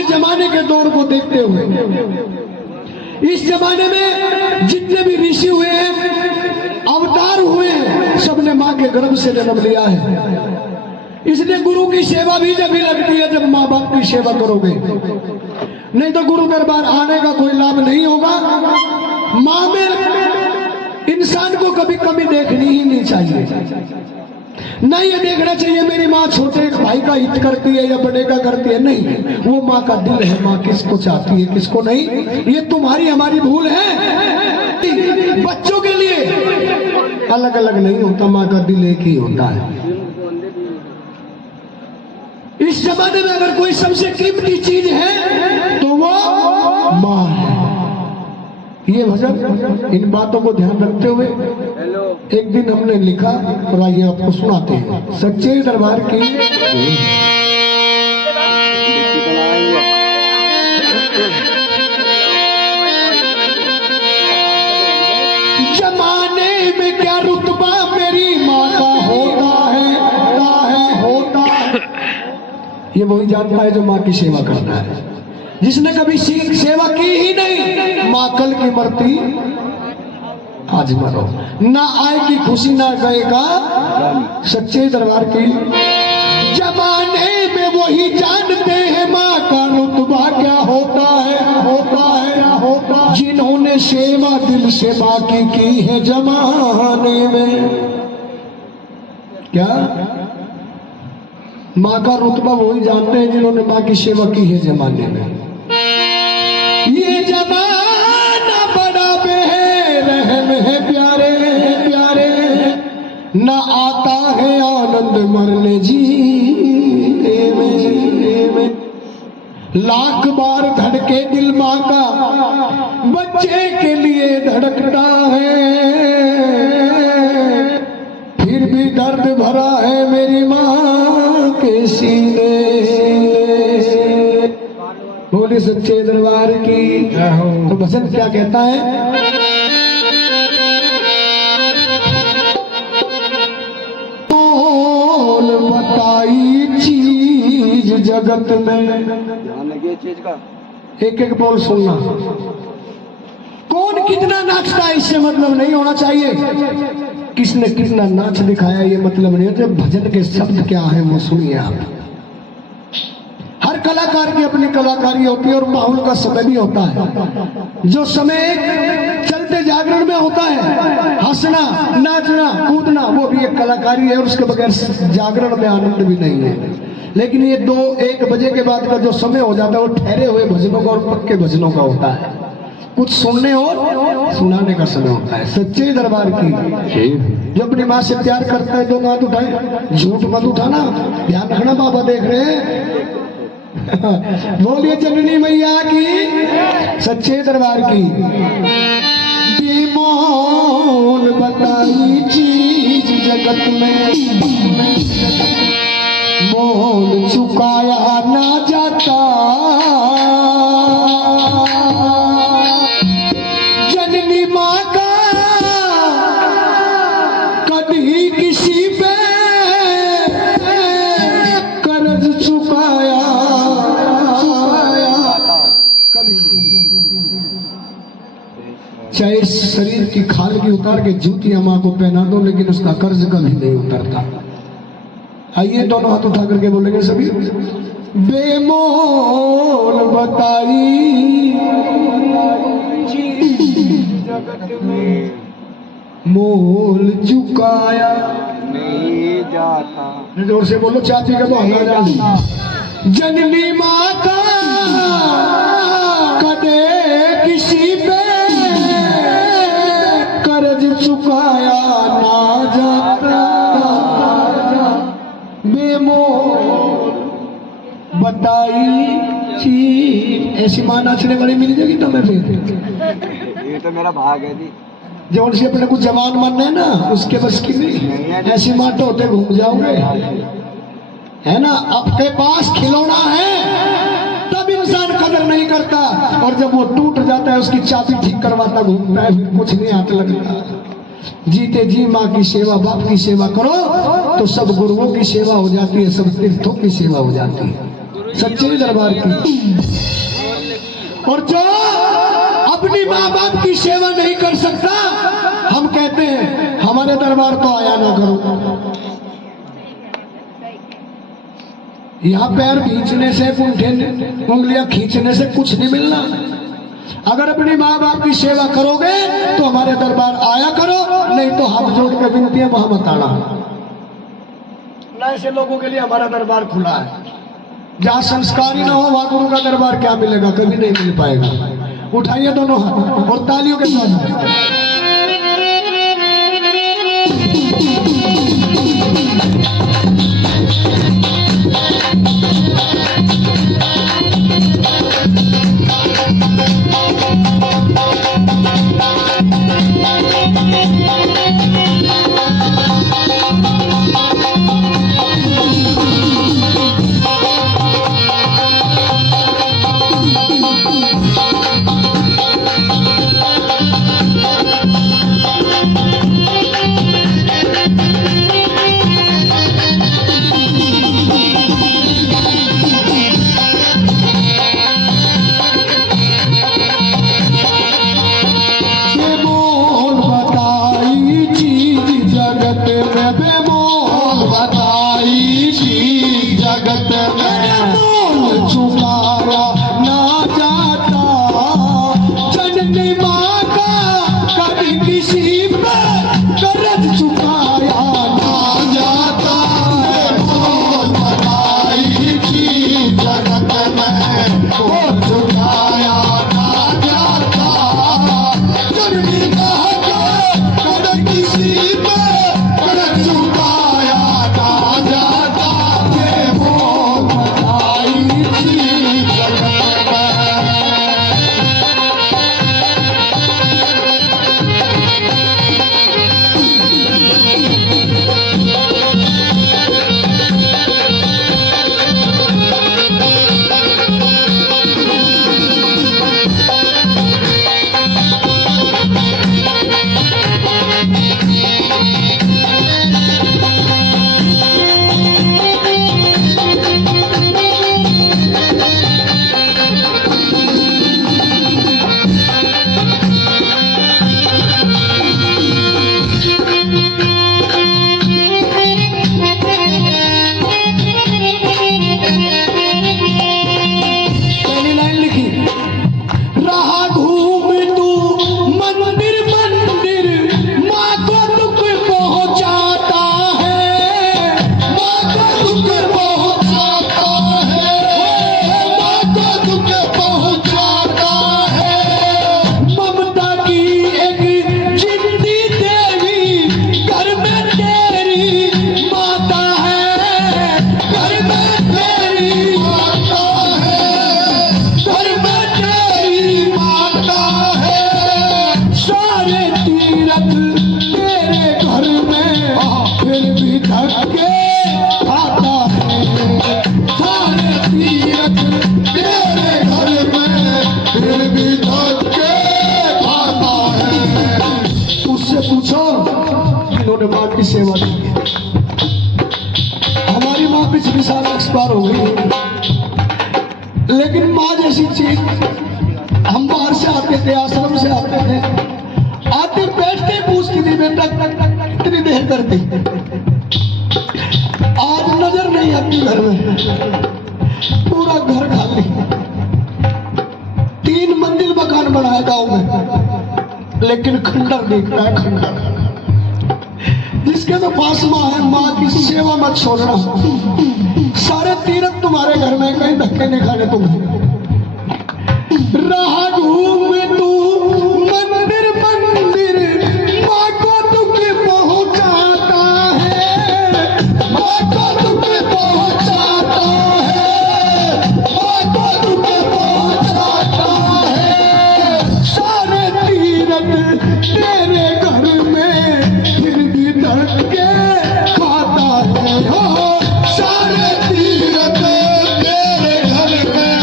के जमाने के दौर को देखते हुए इस जमाने में जितने भी ऋषि हुए हैं, अवतार हुए हैं, सबने माँ के गर्भ से जन्म लिया है। इसलिए गुरु की सेवा भी जब भी लगती है जब माँ बाप की सेवा करोगे, नहीं तो गुरु दरबार आने का कोई लाभ नहीं होगा। माँ में इंसान को कभी कमी देखनी ही नहीं चाहिए। नहीं ये देखना चाहिए मेरी माँ छोटे भाई का हित करती है या बड़े का करती है, नहीं, वो माँ का दिल है, माँ किसको चाहती है किसको नहीं, ये तुम्हारी हमारी भूल है। बच्चों के लिए अलग अलग नहीं होता, माँ का दिल एक ही होता है। इस जमाने में अगर कोई सबसे कीमती चीज है तो वो माँ है। ये भजन इन बातों को ध्यान रखते हुए एक दिन हमने लिखा और आइए आपको सुनाते हैं। सच्चे दरबार की जमाने में क्या रुतबा मेरी माँ का होता है। ये वही जानता है जो माँ की सेवा करता है। जिसने कभी सेवा की ही नहीं, माँ कल की मरती आज मरो, ना आए की खुशी ना गएगा। सच्चे दरबार की जमाने में वही जानते हैं माँ का रुतबा क्या होता है। जिन्होंने सेवा दिल से माँ की है जमाने में, क्या माँ का रुतबा वही जानते हैं जिन्होंने माँ की सेवा की है जमाने में। ये जमाना बड़ा बेरहम है प्यारे, न आता है आनंद मरने जीने में। लाख बार धड़के दिल माँ का बच्चे के लिए धड़कता है, फिर भी दर्द भरा है मेरी माँ के सीने। बोले सच्चे दरबार की। तो भजन क्या कहता है? बोल बताई चीज जगत में, ध्यान लगे चीज का, एक एक बोल सुनना। कौन कितना नाचता है इससे मतलब नहीं होना चाहिए, किसने कितना नाच दिखाया ये मतलब नहीं होता। भजन के शब्द क्या है वो सुनिए आप। हर कलाकार की अपनी कलाकारी होती है और माहौल का समय भी होता है। जो समय चलते जागरण में होता है, हंसना नाचना कूदना, वो भी एक कलाकारी है और उसके बगैर जागरण में आनंद भी नहीं है। लेकिन ये 2-1 बजे के बाद का जो समय हो जाता है वो ठहरे हुए भजनों का और पक्के भजनों का होता है। कुछ सुनने और सुनाने का समय होता है। सच्चे दरबार की जो अपनी माँ से प्यार करता है 2 हाथ उठाए, झूठ मत उठाना, ध्यान रखना बाबा देख रहे हैं। बोलिए जननी मैया की। सच्चे दरबार की। बेमोल बताई चीज जगत में, मोल चुकाया ना जाता। जननी माँ का कभी किसी पे कर्ज चुकाया कभी। चाहे शरीर की खाल की उतार के जूतियां माँ को पहना दो, लेकिन उसका कर्ज कभी नहीं उतरता। आइए दोनों हाथ उठा करके बोलेंगे सभी। बेमोल बताई जगत में, मोल चुकाया नहीं जाता। जोर से बोलो, चाची का तो हल्ला जाता। जननी माँ का कदे किसी पे कर्ज चुकाया ना जाता। बेमोल बताई चीज। ऐसी माँ नाचने वाली मिल जाएगी तुम्हें फिर। ये तो मेरा भाग है जी। जो से अपने कुछ जवान मानना है ना, उसके बस की नहीं। ऐसी माँ तो होते घूम जाओगे, है ना। आपके पास खिलौना है तब इंसान कदर नहीं करता, और जब वो टूट जाता है उसकी चाबी ठीक करवाता घूमता है, फिर कुछ नहीं हाथ लगता। जीते जी माँ की सेवा, बाप की सेवा करो तो सब गुरुओं की सेवा हो जाती है, सब तीर्थों की सेवा हो जाती है। सच्चे दरबार की। और जो अपनी माँ बाप की सेवा नहीं कर सकता, हम कहते हैं हमारे दरबार तो आया ना करो। यहाँ पैर खींचने से, उंगलियां खींचने से कुछ नहीं मिलना। अगर अपनी माँ बाप की सेवा करोगे तो हमारे दरबार आया करो, नहीं तो हाथ जोड़ के विनती है वहां मत आना। ऐसे लोगों के लिए हमारा दरबार खुला है। जहाँ संस्कार ही ना हो वहां गुरु का दरबार क्या मिलेगा, कभी नहीं मिल पाएगा। उठाइए दोनों हाथ और तालियों के साथ। की सेवा की है। हमारी माँ पिछले साल एक्सपायर हो गई, लेकिन माँ जैसी चीज, हम बाहर से आते थे, आश्रम से आते थे, आते बैठते पूछती थी बेटा कितनी देर करती। आज नजर नहीं आती घर में, पूरा घर खाली। 3 मंजिल मकान बनाया गांव में, लेकिन खंडर दिख रहा है, खंडर। जिसके तो पास माँ है, माँ की सेवा मत छोड़ना। सारे तीरथ तुम्हारे घर में, कहीं धक्के नहीं खाने तुम्हें। रहा घूम तू मंदिर मंदिर, माँ को दुख पहुंचाता है, माँ को दुख पहुंचाता है, माँ को दुख पहुंचाता है। सारे तीरथ तेरे घर में, फिर भी धक्के खाता है। हो सारे तीरथ तेरे घर में,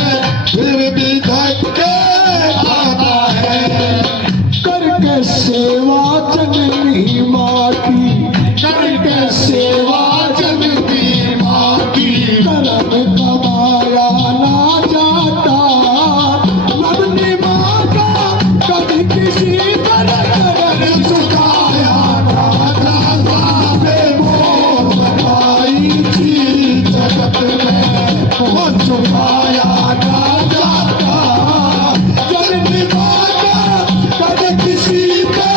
वो चुकाया ना जाता, जब निभाता कभी किसी पे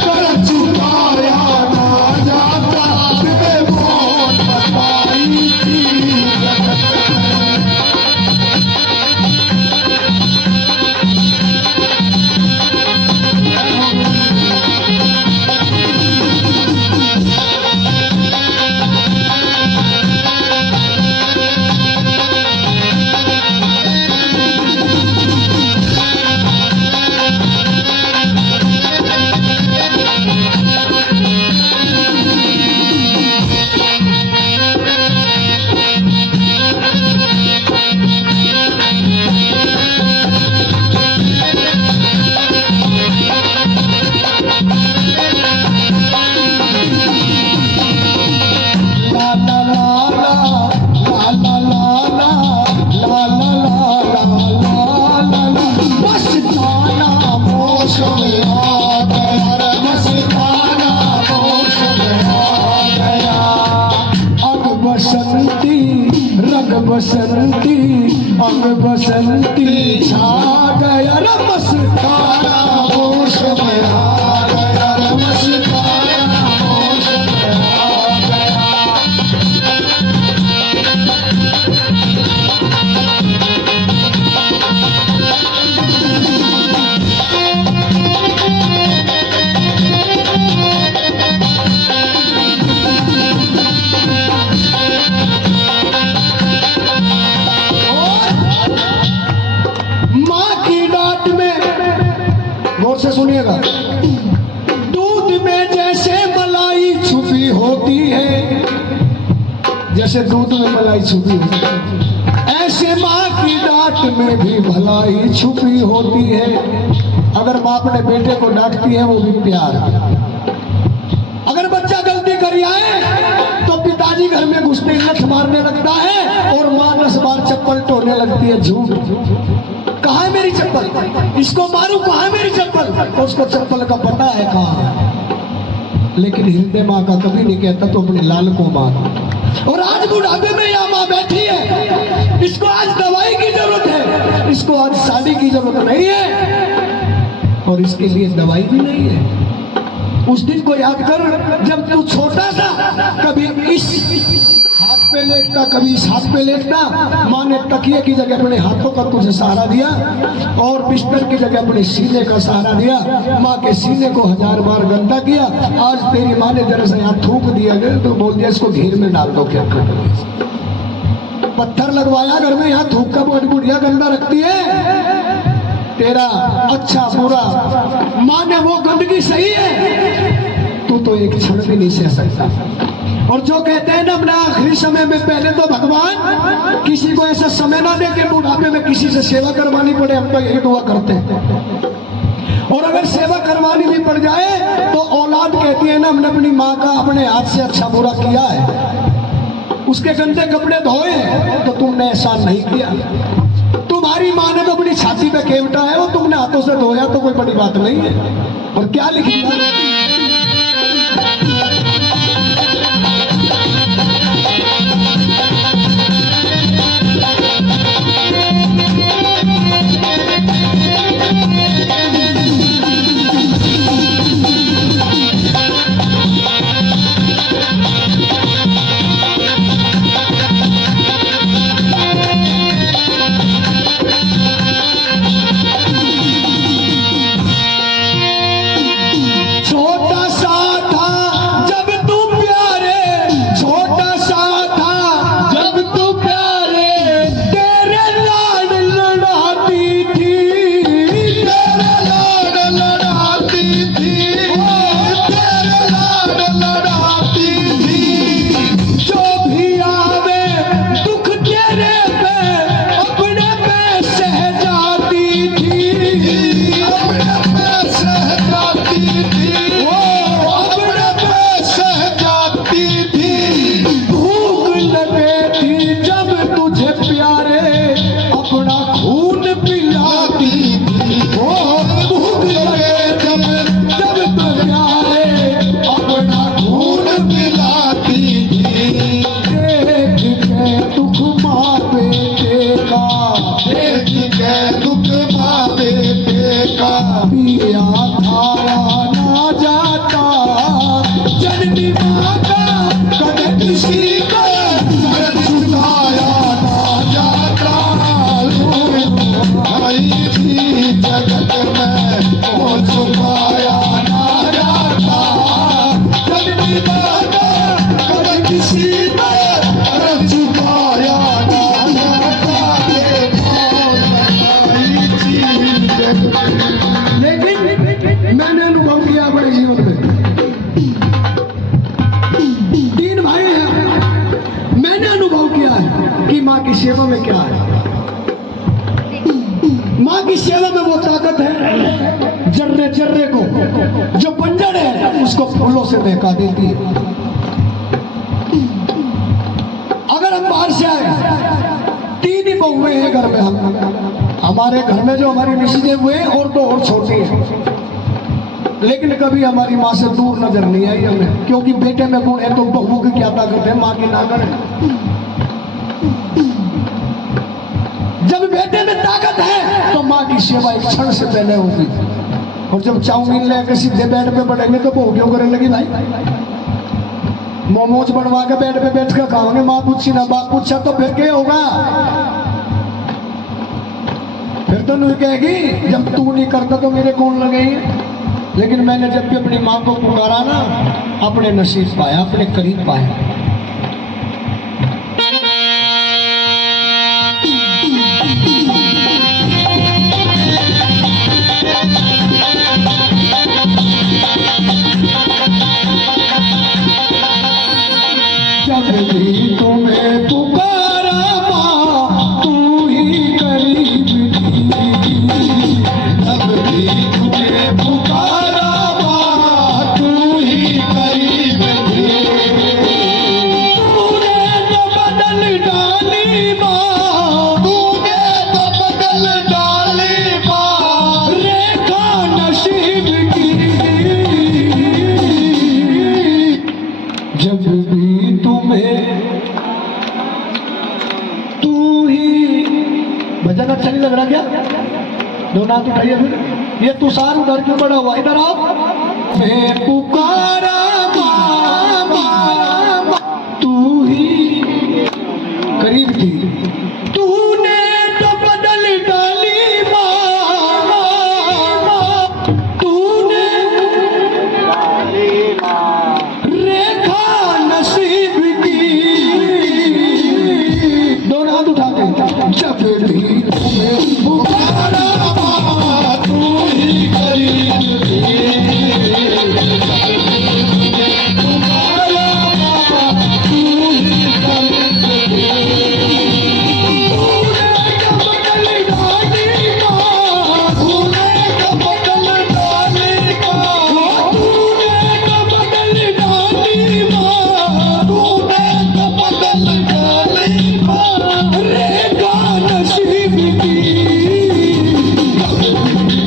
कर चुकाया ना जाता, तुम्हें मौत बताई थी। बसंती अंग बसंती छा गया, मस्ताना होश में आ गया, मस्ताना होश में आ गया। गौर से सुनिएगा, दूध में जैसे मलाई छुपी होती है, जैसे दूध में मलाई छुपी होती है, ऐसे माँ की डांट में भी भलाई छुपी होती है। अगर माँ अपने बेटे को डांटती है वो भी प्यार। अगर बच्चा गलती कर आए तो पिताजी घर में घुसते ही नथ मारने लगता है और माँ 10 बार चप्पल टोने लगती है। झूठ, कहाँ है मेरी चप्पल, इसको मारूं, कहाँ है मेरी चप्पल, उसको चप्पल का पता है कहाँ। लेकिन हृदय माँ का कभी नहीं कहता तो अपने लाल को मार। और आज बुढ़ापे में यह माँ बैठी है, इसको आज दवाई की जरूरत है, इसको आज शादी की जरूरत नहीं है और इसके लिए दवाई भी नहीं है। उस दिन को याद कर जब तू छोटा था, कभी इस हाथ पे लेटता, कभी इस हाथ पे लेटता। माँ ने तकिए की जगह अपने हाथों का तुझे सहारा दिया और बिस्तर की जगह अपने सीने का सहारा दिया। माँ के सीने को 1000 बार गंदा किया। आज तेरी माँ ने जरा सा यहाँ थूक दिया गया तो बोल दिया इसको घेर में डाल दो। क्या कर, पत्थर लगवाया घर में, यहाँ थूक का बुढ़िया गंदा रखती है। तेरा अच्छा बुरा माँ ने वो गंदगी सही है, तू तो एक क्षण भी नहीं सह सकता। और जो कहते हैं ना अपना आखिरी समय में, पहले तो भगवान किसी को ऐसा समय ना दे कि बुढ़ापे में किसी से सेवा करवानी पड़े, हम तो यही दुआ करते हैं। और अगर सेवा करवानी भी पड़ जाए तो औलाद कहती है ना हमने अपनी माँ का अपने हाथ से अच्छा बुरा किया है, उसके गंदे कपड़े धोए तो तुमने ऐसा नहीं किया। तुम्हारी माँ ने तो अपनी छाती पे केवटा है, वो तुमने हाथों से धोया तो कोई बड़ी बात नहीं है। और क्या लिख दिया, दुख मारे एक के दुख पावे टेका पिया खाया ना जाता जननी माता कदे किसी का सर झुकाया ना जाता भाई थी जगत में वो झुकाया ना जाता जननी माता कदे किसी का सर झुकाया ना जाता भाई थी जगत में। लेकिन मैंने अनुभव किया अपने जीवन में, 3 भाई हैं, मैंने अनुभव किया है कि माँ की सेवा में क्या है। माँ की सेवा में वो ताकत है जर्रे जर्रे को, जो बंजर है उसको फूलों से बहका देती है। अगर हम बाहर से आए, 3 ही बहुएं हैं घर में, हमारे घर में जो हमारी मिसेज हुए और 2 और छोटी हैं, लेकिन कभी हमारी माँ से दूर नजर नहीं आई हमें, क्योंकि बेटे में गुण है तो बहू की क्या ताकत है, माँ की नागन है। जब बेटे में ताकत है तो माँ की सेवा एक क्षण से पहले होगी, और जब चाउमीन लेकर सीधे बेड पे पड़ेंगे तो बहू क्यों करने लगी भाई, मोमोज बनवा के बेड पे बैठ कर खाओगे, माँ पूछी ना बाप पूछा तो फिर क्या होगा, फिर तो नहीं कहेगी जब तू नहीं करता तो मेरे कौन लगेंगे। लेकिन मैंने जब भी अपनी माँ को पुकारा ना, अपने नसीब पाया, अपने करीब पाया। जब भी तुम्हें पुकारा माँ तू ही करीब थी, जब भी तुझे पुकारा माँ तू ही करीब थी। तूने तो बदल डाली माँ, तूने तो बदल डाली माँ रेखा नसीब की। जब भी तुम्हें तू ही, भजन अच्छा नहीं लग रहा क्या? दोनों हाथ उठाइए फिर, ये तुषार उधर क्यों बड़ा हुआ, इधर आओ। मैं पुकारा माँ, माँ, माँ, तू ही करीब थी, तूने तो बदल डाली माँ, माँ, माँ, तूने रेखा नसीब की। दोनों हाथ उठा के, जब भी तुम्हें पुकारा माँ तू ही करीब थी। पुकारा माँ तू ही करीब थी। तूने तो बदल डाली माँ, तूने तो बदल डाली माँ, तूने तो बदल डाली माँ, तूने तो बदल डाली माँ रेखा नसीब की।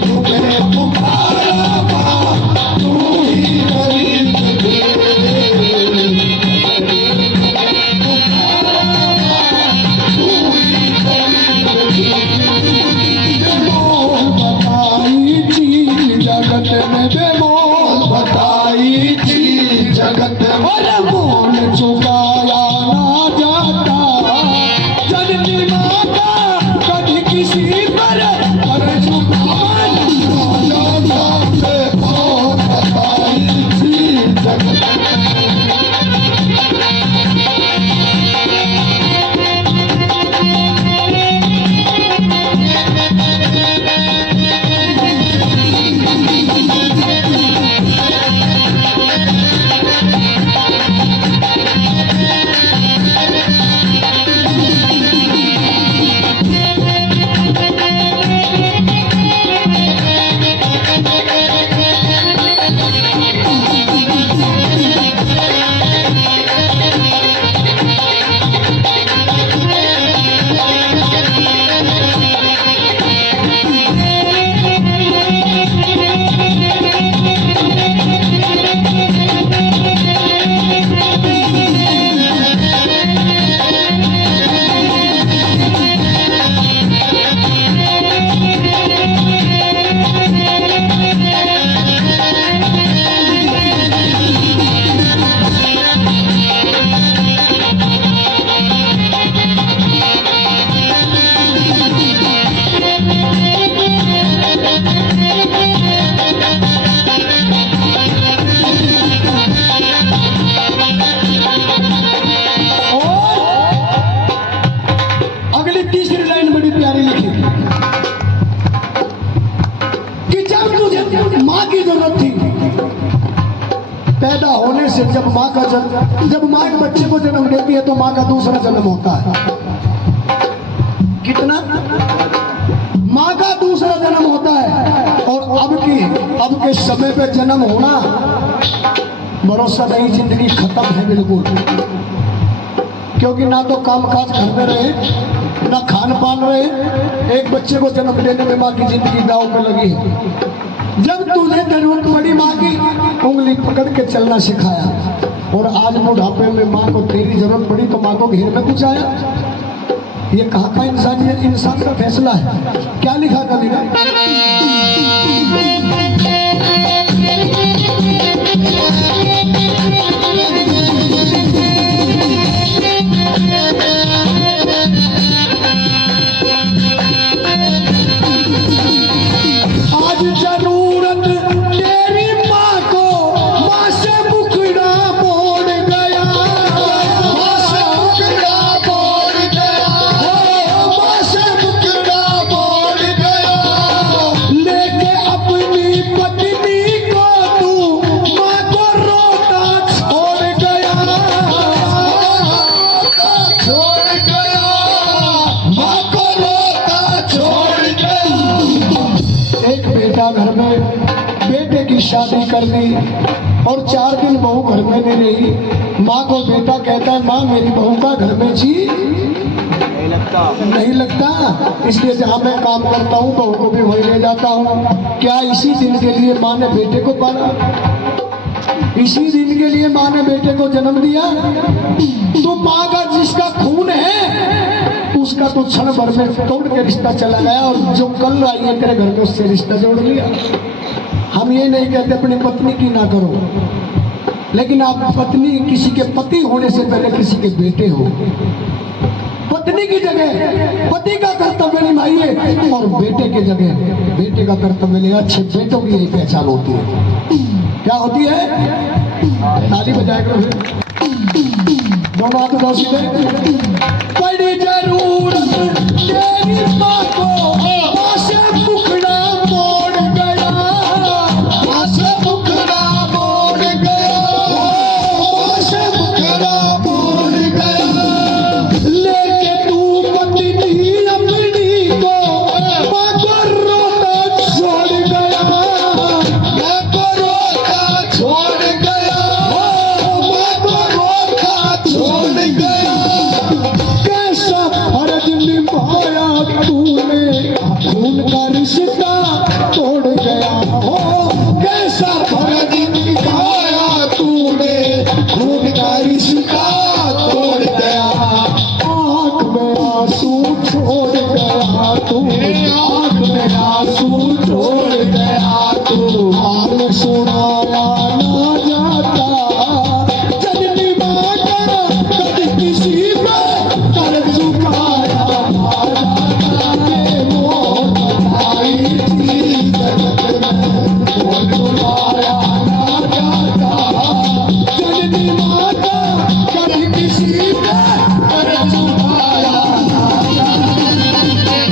तुम्हें पुकारा माँ तू ही करीब थी। पुकारा माँ तू ही करीब थी। बेमोल बताई चीज जगत में, बेमोल बताई थी जगत में और मोल चुकाया ना जाता जननी माता कभी किसी पर कर चुकाया ना जाता। बताई थी जगत थी कि जब तुझे माँ की जरूरत थी, पैदा होने से जब माँ एक बच्चे को जन्म देती है तो माँ का दूसरा जन्म होता है। कितना? माँ का दूसरा जन्म होता है। और अब के समय पे जन्म होना भरोसा नहीं, जिंदगी खत्म है बिल्कुल। क्योंकि ना तो काम काज घर में रहे, ना खान पान रहे। एक बच्चे को जन्म देने में माँ की जिंदगी दांव पे लगी है। जब तुझे जरूरत पड़ी माँ की, उंगली पकड़ के चलना सिखाया। और आज बुढ़ापे में माँ को तेरी जरूरत पड़ी तो माँ को घेर में कुछ आया। ये कहाँ का इंसान का फैसला है? क्या लिखा कवि ने? आज जरूरत तेरी माँ को, माँ से मुखड़ा मोड़ गया, माँ से मुखड़ा मोड़ गया, माँ से मुखड़ा मोड़ गया। लेके अपनी पत्नी को तू माँ को रोता छोड़ गया, छोड़ गया, माँ को रोता छोड़ गया। एक बेटा घर में बेटे की शादी कर दी और 4 दिन बहू घर में नहीं रही। माँ को बेटा कहता है, माँ मेरी बहू का घर में जी नहीं लगता, इसलिए जहाँ मैं काम करता हूँ बहू को भी वहीं ले जाता हूँ। क्या इसी दिन के लिए माँ ने बेटे को पाला? इसी दिन के लिए माँ ने बेटे को जन्म दिया? तो माँ का जिसका खून है उसका तो क्षण भर में तोड़ के रिश्ता चला गया, और जो कल आई है तेरे घर में उससे रिश्ता जोड़ लिया। हम ये नहीं कहते अपनी पत्नी की ना करो, लेकिन आप पत्नी किसी के पति होने से पहले किसी के बेटे हो। पत्नी की जगह पति का कर्तव्य निभाइए और बेटे की जगह बेटे का कर्तव्य निभाइए। अच्छे बेटों की यही पहचान होती है। क्या होती है? ताली बजाए करो, दोनों हाथ उठाओ सीधे। बड़ी जरूरत तेरी माँ को, माँ से मुखड़ा मोड़ गया, माँ से मुखड़ा मोड़ गया, माँ से मुखड़ा मोड़ गया। लेके तू पत्नी अपनी को माँ को रोता छोड़ गया, माँ को रोता छोड़ गया, माँ को रोता छोड़ गया। कैसा फर्ज निभाया तूने, खून का रिश्ता तोड़ गया हो। कैसा फर्ज निभाया तूने, खून का रिश्ता तोड़ गया। आँख में आंसू छोड़ गया तू, आँख में आंसू छोड़ गया तू। हाल सुनाया ना जाता जननी माँ का, कभी किसी में कर झुकाया ना जाता। ये मोह बनाई थी जगत में, वो सुनाया ना जाता जननी माँ का, कभी किसी में कर झुकाया ना जाता।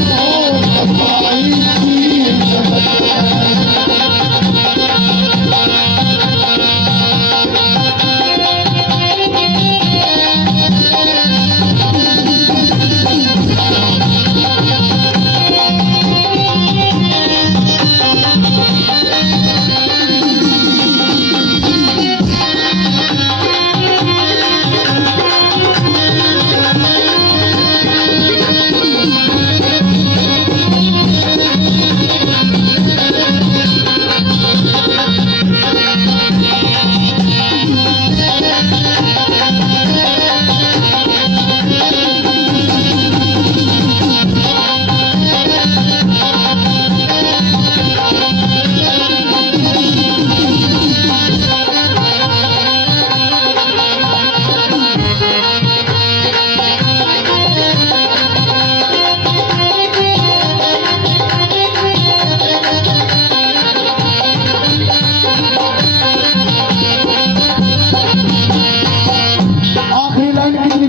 मोह बनाई थी जगत में।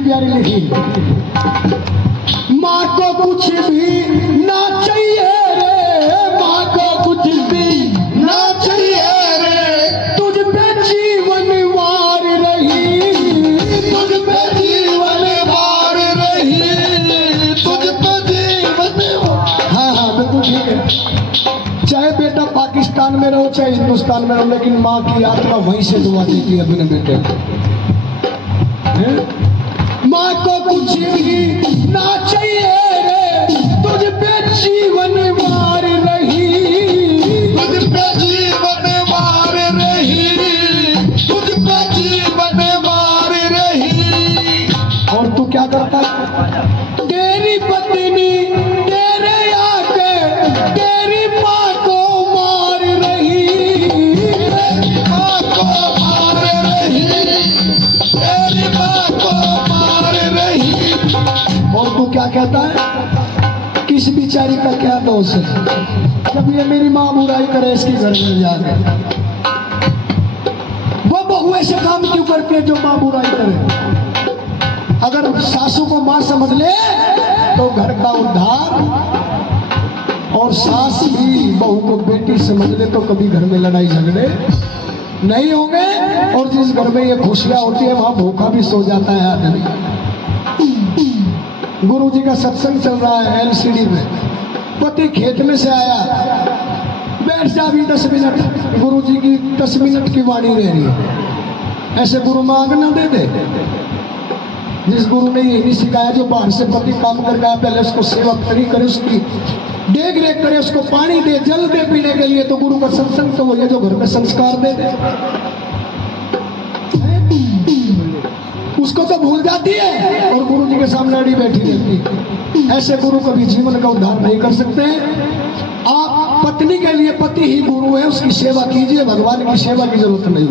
प्यारी लिखी। माँ को कुछ भी ना पाकिस्तान में रहो चाहे हिंदुस्तान में रहो, लेकिन माँ की आत्मा वहीं से दुआ देती है अपने बेटे को। माँ को कुछ भी ना चाहिए रे, तुझ पे जीवन मार रही, तुझ पे जीवन मार रही, तुझ पे जीवन मार रही। और तू क्या करता? तेरी पत्नी तेरे आके तेरी माँ को मार रही, तेरी माँ को मार रही, तेरी माँ को मार रही। और तू क्या कहता है? किस बिचारी का क्या दोष है, जब ये मेरी माँ बुराई करे इसकी घर में जाके। वो बहू ऐसे काम क्यों करती है जो माँ बुराई करे? अगर सासू को माँ समझ ले तो घर का उद्धार, और सास भी बहू को बेटी समझ ले तो कभी घर में लड़ाई झगड़े नहीं होंगे। और जिस घर में ये खुशियां होती है वहां भूखा भी सो जाता है आदमी। गुरु जी का सत्संग चल रहा है एलसीडी में, पति खेत में से आया, बैठ जा भी 10 मिनट, गुरु जी की 10 मिनट की वाणी रह रही है। ऐसे गुरु मांग ना दे दे। जिस गुरु ने ये नहीं सिखाया, जो बाहर से पति काम करके आया, पहले उसको सेवा खड़ी करे, उसकी देख रेख करे, उसको पानी दे, जल दे पीने के लिए, तो गुरु का सत्संग तो वही जो घर में संस्कार दे दे। उसको तो भूल जाती है और गुरु जी के सामने अड़ी बैठी रहती है। ऐसे गुरु कभी जीवन का उद्धार नहीं कर सकते। आप पत्नी के लिए पति ही गुरु है, उसकी सेवा कीजिए, भगवान की सेवा की जरूरत नहीं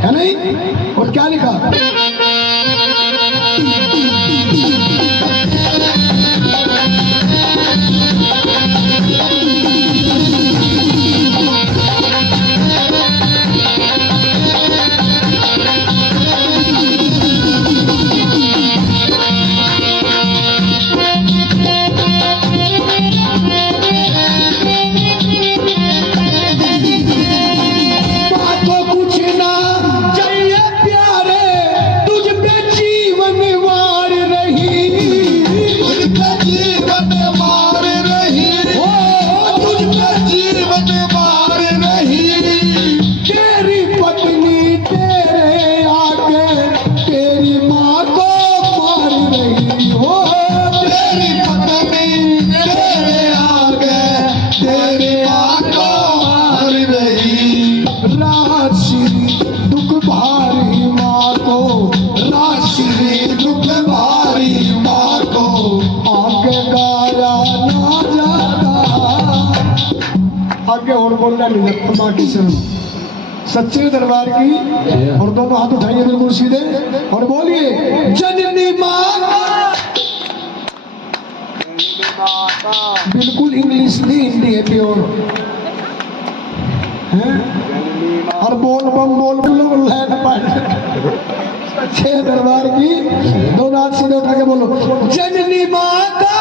है नहीं? और क्या लिखा? आगे और बोलना नहीं लगता। बाकी से सच्चे दरबार की, और दोनों हाथ उठाइए बिल्कुल सीधे और बोलिए जननी माता। बिल्कुल इंग्लिश नहीं, हिंदी है प्योर है। और बोल बम बोल लोग लैंड पाए। सच्चे दरबार की, दोनों हाथ सीधे उठा के बोलो जननी माता।